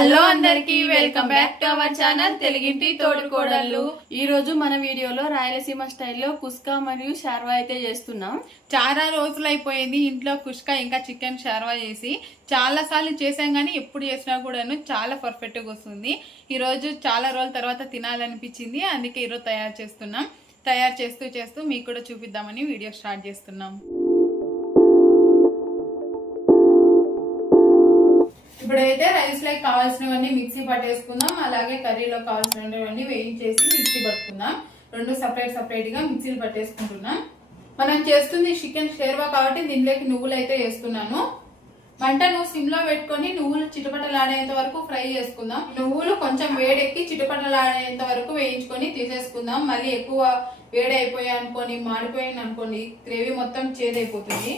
Hello అందరికి welcome back to our channel తెలుగింటి తోడుకోడళ్ళు ఈ రోజు మన వీడియోలో రాయలసీమ స్టైల్లో కుస్కా మరియు షార్వా అయితే చేస్తున్నాం. చాలా రోజులు అయిపోయింది ఇంట్లో కుష్క ఇంకా చికెన్ షార్వా చేసి. చాలా సార్లు చేసాం కానీ ఎప్పుడు చేసినా కూడాను చాలా పర్ఫెక్ట్గా వస్తుంది. ఈరోజు చాలా రోజుల తర్వాత తినాలనిపించింది అందుకే ఈరోజు తయారు చేస్తున్నాం. తయారు చేస్తూ చేస్తూ మీకు కూడా చూపిద్దామని వీడియో స్టార్ట్ చేస్తున్నాం. ఇప్పుడైతే రైస్ లైక్ కావాల్సినవన్నీ మిక్సీ పట్టేసుకుందాం అలాగే కర్రీలో కావాల్సినవన్నీ వేయించేసి మిక్సీ పట్టుకుందాం. రెండు సపరేట్ సపరేట్గా మిక్సీలు పట్టేసుకుంటున్నాం. మనం చేస్తుంది చికెన్ షేర్వా కాబట్టి దీనిలోకి నువ్వులు అయితే వేస్తున్నాను. మంటను సిమ్లో పెట్టుకొని నువ్వులు చిటపటలాడేంత వరకు ఫ్రై చేసుకుందాం. నువ్వులు కొంచెం వేడెక్కి చిటపటలాడేంత వరకు వేయించుకొని తీసేసుకుందాం. మళ్ళీ ఎక్కువ వేడి అయిపోయాయి అనుకోని మాడిపోయాను అనుకోండి గ్రేవీ మొత్తం చేదైపోతుంది.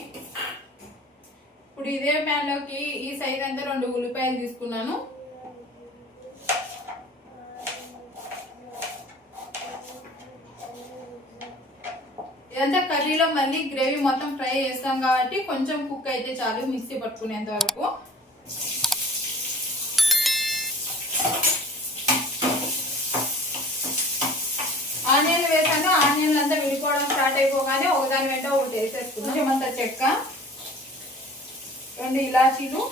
ఇప్పుడు ఇదే ప్యాన్లోకి ఈ సైజ్ అంతా రెండు ఉల్లిపాయలు తీసుకున్నాను. ఇదంతా కర్రీలో మళ్ళీ గ్రేవీ మొత్తం ఫ్రై చేస్తాం కాబట్టి కొంచెం కుక్ అయితే చాలు మిక్సీ పట్టుకునేంత వరకు. ఆనియన్ వేసాను ఆనియన్లు అంతా విడిపోవడం స్టార్ట్ అయిపోగానే ఒకదాని వెంట ఒకటి వేసేసుకున్నాం కొంచెం అంత చెక్క. రెండు ఇలాచీలు.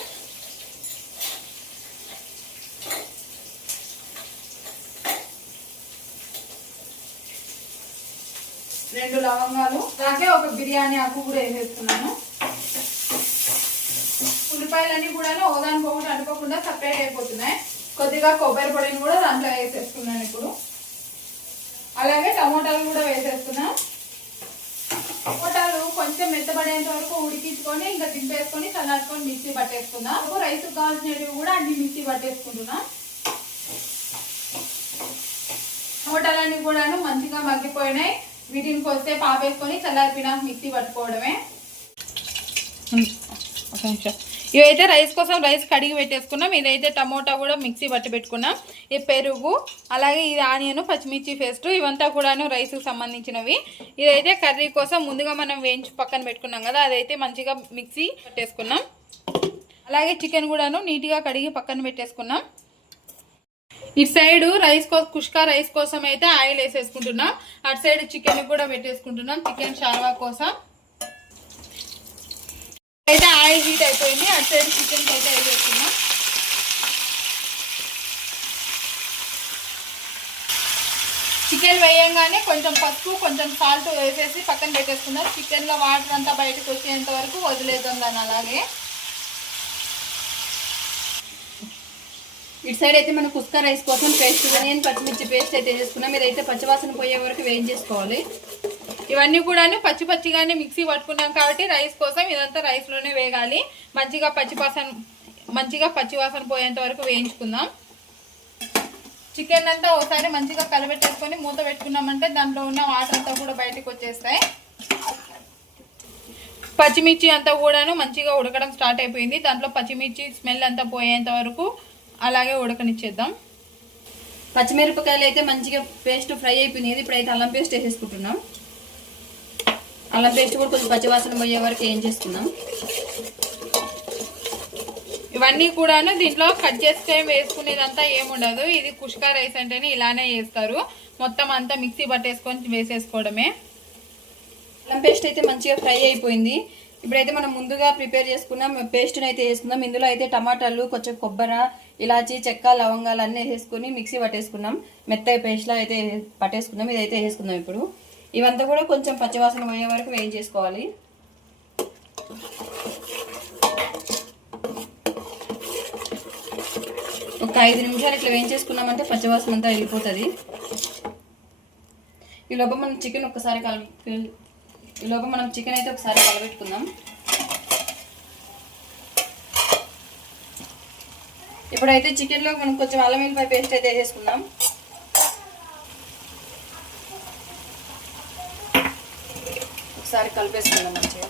రెండు లవంగాలు. అలాగే ఒక బిర్యానీ ఆకు కూడా వేసేస్తున్నాను. ఉల్లిపాయలన్నీ కూడా ఒకదానికి ఒకటి అనుకోకుండా సపరేట్ అయిపోతున్నాయి. కొద్దిగా కొబ్బరి పొడిని కూడా దాంట్లో వేసేస్తున్నాను ఇప్పుడు. అలాగే టమోటాలు కూడా వేసేస్తున్నాను. పొటాలు కొంచెం మెత్తబడేంత వరకు ఉడికించుకొని ఇంకా దింపేసుకొని చల్లార్చుకొని మిక్సీ పట్టేసుకుందాం. రైస్ కావాల్సినవి కూడా అన్ని మిక్సీ పట్టేసుకుంటున్నా. పొటాలన్నీ కూడాను మంచిగా మగ్గిపోయినాయి. వీటిని కొస్తే పాపేసుకొని చల్లారిపోయినాక మిక్సీ పట్టుకోవడమే. ఒక నిమిషం. ఇవైతే రైస్ కోసం రైస్ కడిగి పెట్టేసుకున్నాం. ఇదైతే టమోటా కూడా మిక్సీ పట్టి పెట్టుకున్నాం. ఈ పెరుగు అలాగే ఇది ఆనియన్ పచ్చిమిర్చి పేస్ట్ ఇవంతా కూడాను రైస్కి సంబంధించినవి. ఇదైతే కర్రీ కోసం ముందుగా మనం వేయించి పక్కన పెట్టుకున్నాం కదా అదైతే మంచిగా మిక్సీ పట్టేసుకున్నాం. అలాగే చికెన్ కూడాను నీట్గా కడిగి పక్కన పెట్టేసుకున్నాం. ఇటు సైడ్ రైస్ కోసం కుష్కా రైస్ కోసం అయితే ఆయిల్ వేసేసుకుంటున్నాం. అటు సైడ్ చికెన్ కూడా పెట్టేసుకుంటున్నాం చికెన్ షార్వా కోసం. అయితే ఆయిల్ హీట్ అయిపోయింది. అటు సైడ్ చికెన్ అయితే వేసేస్తున్నాం చికెన్ వేయంగానే కొంచెం పసుపు కొంచెం సాల్ట్ వేసేసి పక్కన పెట్టేసుకుందాం. చికెన్లో వాటర్ అంతా బయటకు వచ్చేంత వరకు వదిలేద్దాం దాన్ని అలాగే. ఇటు సైడ్ అయితే మనం కుస్కా రైస్ కోసం పేస్ట్ ఆనియన్ పచ్చిమిర్చి పేస్ట్ అయితే చేసుకున్నాం. ఇదైతే పచ్చివాసన పోయే వరకు వేయించేసుకోవాలి. ఇవన్నీ కూడా పచ్చి పచ్చిగానే మిక్సీ పట్టుకున్నాం కాబట్టి రైస్ కోసం ఇదంతా రైస్లోనే వేగాలి. మంచిగా పచ్చివాసన మంచిగా పచ్చివాసన పోయేంత వరకు వేయించుకుందాం. చికెన్ అంతా ఒకసారి మంచిగా కలబెట్టేసుకొని మూత పెట్టుకున్నామంటే దాంట్లో ఉన్న వాటర్ అంతా కూడా బయటకు వచ్చేస్తాయి. పచ్చిమిర్చి అంతా కూడాను మంచిగా ఉడకడం స్టార్ట్ అయిపోయింది. దాంట్లో పచ్చిమిర్చి స్మెల్ అంతా పోయేంత వరకు అలాగే ఉడకనిచ్చేద్దాం. పచ్చిమిరపకాయలు అయితే మంచిగా పేస్ట్ ఫ్రై అయిపోయింది ఇప్పుడైతే అల్లం పేస్ట్ వేసేసుకుంటున్నాం. అల్లం పేస్ట్ కూడా కొంచెం పచ్చివాసన పోయే వరకు ఏం చేసుకుందాం ఇవన్నీ కూడాను దీంట్లో కట్ చేసుకొని వేసుకునేదంతా ఏముండదు ఇది కుష్కా రైస్ అంటేనే ఇలానే చేస్తారు మొత్తం అంతా మిక్సీ పట్టేసుకొని వేసేసుకోవడమే. అల్లం పేస్ట్ అయితే మంచిగా ఫ్రై అయిపోయింది. ఇప్పుడైతే మనం ముందుగా ప్రిపేర్ చేసుకున్నాం. పేస్ట్ని అయితే వేసుకుందాం. ఇందులో అయితే టమాటాలు కొంచెం కొబ్బరి ఇలాచి చెక్క లవంగాలు అన్నీ వేసుకుని మిక్సీ పట్టేసుకున్నాం. మెత్తగా పేస్ట్లా అయితే పట్టేసుకున్నాం. ఇదైతే వేసుకుందాం ఇప్పుడు. ఇవంతా కూడా కొంచెం పచ్చివాసన పోయే వరకు వేయించేసుకోవాలి. ఒక ఐదు నిమిషాలు ఇట్లా వేయించేసుకున్నామంటే పచ్చివాసన అంతా వెళ్ళిపోతుంది. ఈ లోపల మనం చికెన్ ఒకసారి కలిపి ఈ లోపల మనం చికెన్ అయితే ఒకసారి కలబెట్టుకుందాం. ఇప్పుడైతే చికెన్లో మనం కొంచెం అల్లం వెల్లిపాయ పేస్ట్ అయితే వేసేసుకుందాం ఒకసారి కలిపేసుకుందాం మంచిగా.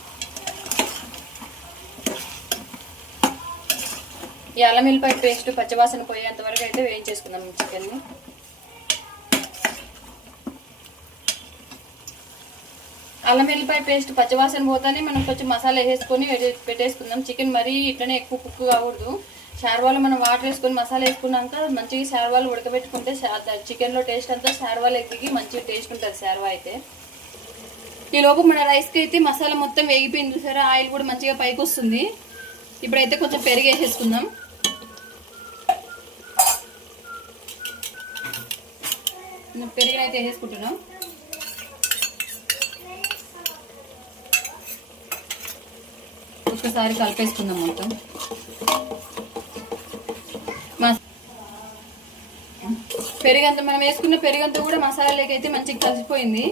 ఈ అల్లం వెల్లిపాయ పేస్ట్ పచ్చివాసన పోయేంత వరకు అయితే వేయించేసుకుందాం చికెన్ని. అల్లం వెల్లిపాయ పేస్ట్ పచ్చివాసన పోతానే మనం కొంచెం మసాలా వేసుకొని పెట్టేసుకుందాం. చికెన్ మరీ ఇట్లనే ఎక్కువ కుక్కు కాకూడదు. షార్వాలో మనం వాటర్ వేసుకొని మసాలా వేసుకున్నాక మంచిగా షార్వాలు ఉడకబెట్టుకుంటే చికెన్లో టేస్ట్ అంతా శార్వాలు ఎక్కి మంచిగా టేస్ట్ ఉంటుంది శార్వా అయితే. ఈలోపు మన రైస్కి అయితే మసాలా మొత్తం వేగిపోయింది చూసారా? ఆయిల్ కూడా మంచిగా పైకి వస్తుంది ఇప్పుడైతే కొంచెం పెరుగు వేసేసుకుందాం పెరుగు అయితే వేసేసుకుంటున్నాం. ఒక్కసారి కలిపేసుకుందాం మొత్తం. మస్- పెరుగంత మనం వేసుకున్న పెరుగంతా కూడా మసాలాలోకి అయితే మంచిగా కలిసిపోయింది.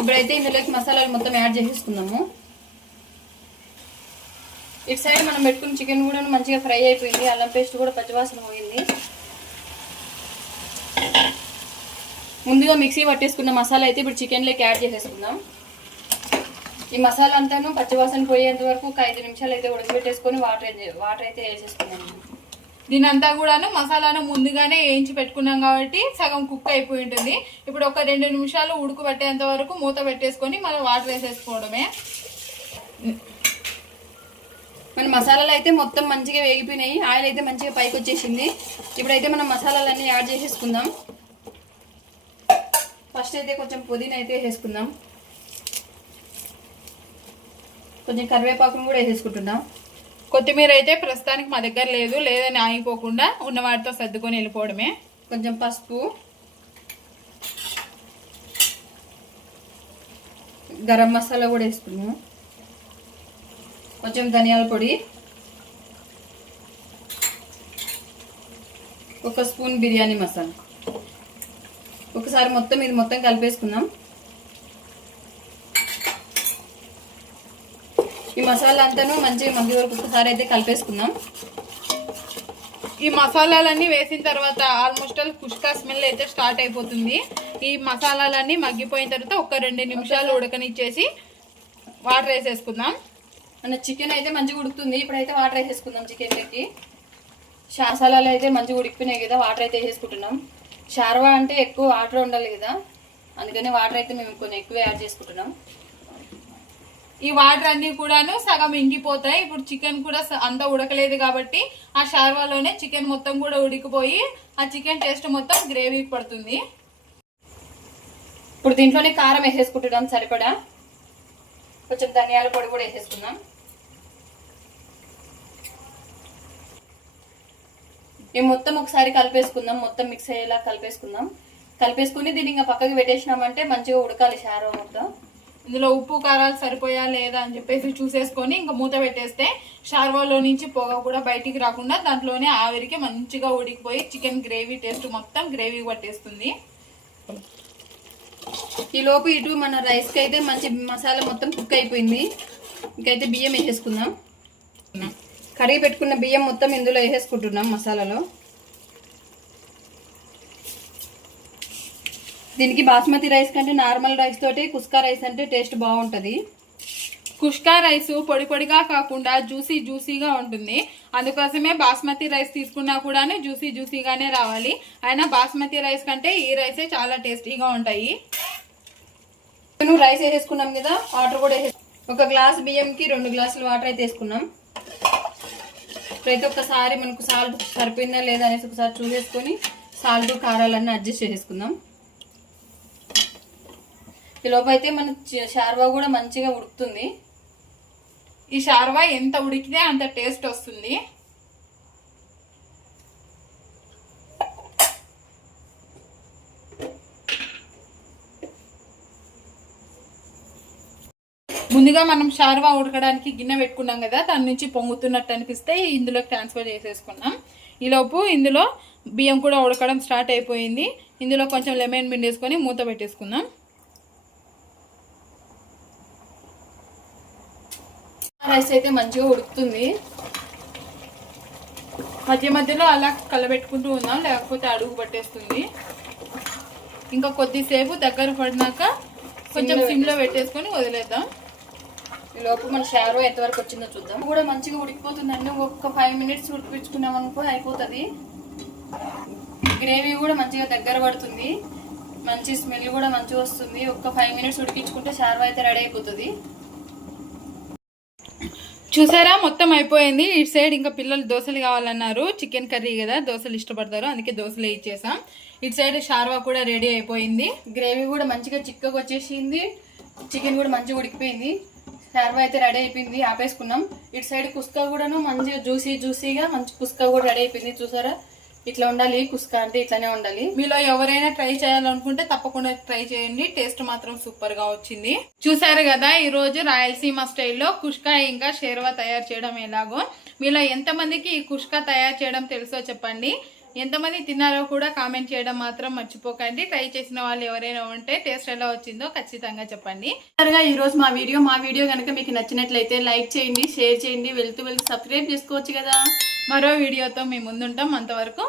ఇప్పుడైతే ఇందులోకి మసాలాలు మొత్తం యాడ్ చేసేసుకుందాము. ఇటు సైడ్ మనం పెట్టుకున్న చికెన్ కూడా మంచిగా ఫ్రై అయిపోయింది. అల్లం పేస్ట్ కూడా పచ్చివాసన పోయింది. ముందుగా మిక్సీ పట్టేసుకున్న మసాలా అయితే ఇప్పుడు చికెన్లోకి యాడ్ చేసేసుకుందాం. ఈ మసాలా అంతాను పచ్చివాసన పోయేంత వరకు ఒక ఐదు నిమిషాలు అయితే ఉడకబెట్టేసుకొని వాటర్ వాటర్ అయితే వేసేసుకున్నాం దీనంతా కూడాను మసాలాను ముందుగానే వేయించి పెట్టుకున్నాం కాబట్టి సగం కుక్ అయిపోయి ఉంటుంది. ఇప్పుడు ఒక రెండు నిమిషాలు ఉడుకు పట్టేంత వరకు మూత పెట్టేసుకొని మనం వాటర్ వేసేసుకోవడమే. మన మసాలాలు అయితే మొత్తం మంచిగా వేగిపోయినాయి. ఆయిల్ అయితే మంచిగా పైకి వచ్చేసింది. ఇప్పుడైతే మనం మసాలాలన్నీ యాడ్ చేసేసుకుందాం. ఫస్ట్ అయితే కొంచెం పుదీనా అయితే వేసేసుకుందాం. కొంచెం కరివేపాకును కూడా వేసేసుకుంటున్నాం. కొత్తిమీర అయితే ప్రస్తుతానికి మా దగ్గర లేదు లేదని ఆగిపోకుండా ఉన్న వాటితో సర్దుకొని వెళ్ళిపోవడమే. కొంచెం పసుపు గరం మసాలా కూడా వేసుకున్నాము. కొంచెం ధనియాల పొడి ఒక స్పూన్ బిర్యానీ మసాలా. ఒకసారి మొత్తం ఇది మొత్తం కలిపేసుకుందాం. ఈ మసాలా అంతాను మంచిగా మగ్గి వరకు ఒకసారి అయితే కలిపేసుకుందాం. ఈ మసాలాలన్నీ వేసిన తర్వాత ఆల్మోస్ట్ ఆల్ కుష్కా స్మెల్ అయితే స్టార్ట్ అయిపోతుంది. ఈ మసాలాలన్నీ మగ్గిపోయిన తర్వాత ఒక రెండు నిమిషాలు ఉడకనిచ్చేసి వాటర్ వేసేసుకుందాం. మన చికెన్ అయితే మంచిగా ఉడుకుతుంది. ఇప్పుడైతే వాటర్ వేసేసుకుందాం చికెన్లోకి మసాలాలు అయితే మంచిగా ఉడికిపోయినాయి కదా వాటర్ అయితే వేసేసుకుంటున్నాం. షార్వా అంటే ఎక్కువ వాటర్ ఉండాలి కదా అందుకని వాటర్ అయితే మేము కొన్ని ఎక్కువ యాడ్ చేసుకుంటున్నాం. ఈ వాటర్ అన్ని కూడాను సగం ఇంగిపోతాయి. ఇప్పుడు చికెన్ కూడా అంత అంతా ఉడకలేదు కాబట్టి ఆ షార్వాలోనే చికెన్ మొత్తం కూడా ఉడికిపోయి ఆ చికెన్ టేస్ట్ మొత్తం గ్రేవీ పడుతుంది. ఇప్పుడు దీంట్లోనే కారం వేసేసుకుంటున్నాం సరిపడా. కొంచెం ధనియాల పొడి కూడా వేసేసుకుందాం. మేము మొత్తం ఒకసారి కలిపేసుకుందాం. మొత్తం మిక్స్ అయ్యేలా కలిపేసుకుందాం. కలిపేసుకుని దీన్ని ఇంకా పక్కకి పెట్టేసినామంటే మంచిగా ఉడకాలి షారో మొత్తం. ఇందులో ఉప్పు కారాలు సరిపోయా లేదా అని చెప్పేసి చూసేసుకొని ఇంకా మూత పెట్టేస్తే షార్వాలో నుంచి పొగ కూడా బయటికి రాకుండా దాంట్లోనే ఆవిరికి మంచిగా ఉడికిపోయి చికెన్ గ్రేవీ టేస్ట్ మొత్తం గ్రేవీ పట్టేస్తుంది. ఈ లోపు ఇటు మన రైస్కి అయితే మంచి మసాలా మొత్తం కుక్ అయిపోయింది. ఇంకైతే బియ్యం వేసేసుకుందాం. కడిగి పెట్టుకున్న బియ్యం మొత్తం ఇందులో వేసేసుకుంటున్నాం మసాలాలో. దీనికి బాస్మతి రైస్ కంటే నార్మల్ రైస్ తోటి కుస్కా రైస్ అంటే టేస్ట్ బాగుంటుంది. కుష్కా రైస్ పొడి పొడిగా కాకుండా జ్యూసీ జ్యూసీగా ఉంటుంది. అందుకోసమే బాస్మతి రైస్ తీసుకున్నా కూడాను జ్యూసీ జ్యూసీగానే రావాలి. అయినా బాస్మతి రైస్ కంటే ఈ రైసే చాలా టేస్టీగా ఉంటాయి. నువ్వు రైస్ వేసేసుకున్నాం కదా వాటర్ కూడా వేసే ఒక గ్లాస్ బియ్యంకి రెండు గ్లాసులు వాటర్ అయితే వేసుకున్నాం. ఇప్పుడైతే ఒకసారి మనకు సాల్ట్ సరిపోయిందా లేదా అనేసి ఒకసారి చూసేసుకొని సాల్ట్ కారాలన్నీ అడ్జస్ట్ చేసేసుకుందాం. ఈలోపు అయితే మన షార్వా కూడా మంచిగా ఉడుకుతుంది. ఈ షార్వా ఎంత ఉడికితే అంత టేస్ట్ వస్తుంది. ముందుగా మనం షార్వా ఉడకడానికి గిన్నె పెట్టుకున్నాం కదా దాని నుంచి పొంగుతున్నట్టు అనిపిస్తే ఇందులో ట్రాన్స్ఫర్ చేసేసుకున్నాం. ఈలోపు ఇందులో బియ్యం కూడా ఉడకడం స్టార్ట్ అయిపోయింది. ఇందులో కొంచెం లెమన్ మిండేసుకొని మూత పెట్టేసుకుందాం. రైస్ అయితే మంచిగా ఉడుకుతుంది. మధ్య మధ్యలో అలా కలబెట్టుకుంటూ ఉందాం లేకపోతే అడుగు పట్టేస్తుంది. ఇంకా కొద్దిసేపు దగ్గర పడినాక కొంచెం సిమ్లో పెట్టేసుకొని వదిలేద్దాం. ఈ లోపు మన షార్వా ఎంతవరకు వచ్చిందో చూద్దాం. కూడా మంచిగా ఉడికిపోతుందండి. ఒక్క ఫైవ్ మినిట్స్ ఉడికిపించుకున్నాం అనుకో అయిపోతుంది. గ్రేవీ కూడా మంచిగా దగ్గర పడుతుంది. మంచి స్మెల్ కూడా మంచిగా వస్తుంది. ఒక్క ఫైవ్ మినిట్స్ ఉడికించుకుంటే షార్వా అయితే రెడీ అయిపోతుంది. చూసారా? మొత్తం అయిపోయింది. ఇటు సైడ్ ఇంకా పిల్లలు దోశలు కావాలన్నారు. చికెన్ కర్రీ కదా దోశలు ఇష్టపడతారు. అందుకే దోశలు ఇచ్చేసాం. ఇటు సైడ్ షార్వా కూడా రెడీ అయిపోయింది. గ్రేవీ కూడా మంచిగా చిక్కగా వచ్చేసింది. చికెన్ కూడా మంచిగా ఉడికిపోయింది. షార్వా అయితే రెడీ అయిపోయింది. ఆపేసుకున్నాం. ఇటు సైడ్ కుస్కా కూడాను మంచిగా జ్యూసీ జ్యూసీగా మంచి కుస్కా కూడా రెడీ అయిపోయింది. చూసారా? ఇట్లా ఉండాలి కుస్కా అంటే ఇట్లానే ఉండాలి. మీలో ఎవరైనా ట్రై చేయాలనుకుంటే తప్పకుండా ట్రై చేయండి. టేస్ట్ మాత్రం సూపర్గా వచ్చింది. చూసారు కదా ఈ రోజు రాయలసీమ స్టైల్లో కుష్కా ఇంకా షేర్వా తయారు చేయడం ఎలాగో. మీలో ఎంతమందికి ఈ కుష్కా తయారు చేయడం తెలుసో చెప్పండి. ఎంతమంది తిన్నారో కూడా కామెంట్ చేయడం మాత్రం మర్చిపోకండి. ట్రై చేసిన వాళ్ళు ఎవరైనా ఉంటే టేస్ట్ ఎలా వచ్చిందో ఖచ్చితంగా చెప్పండి. త్వరగా ఈ రోజు మా వీడియో మా వీడియో కనుక మీకు నచ్చినట్లయితే లైక్ చేయండి షేర్ చేయండి. వెళ్తూ వెళ్తూ సబ్స్క్రైబ్ చేసుకోవచ్చు కదా. మరో వీడియోతో మీ ముందుంటాం. అంతవరకు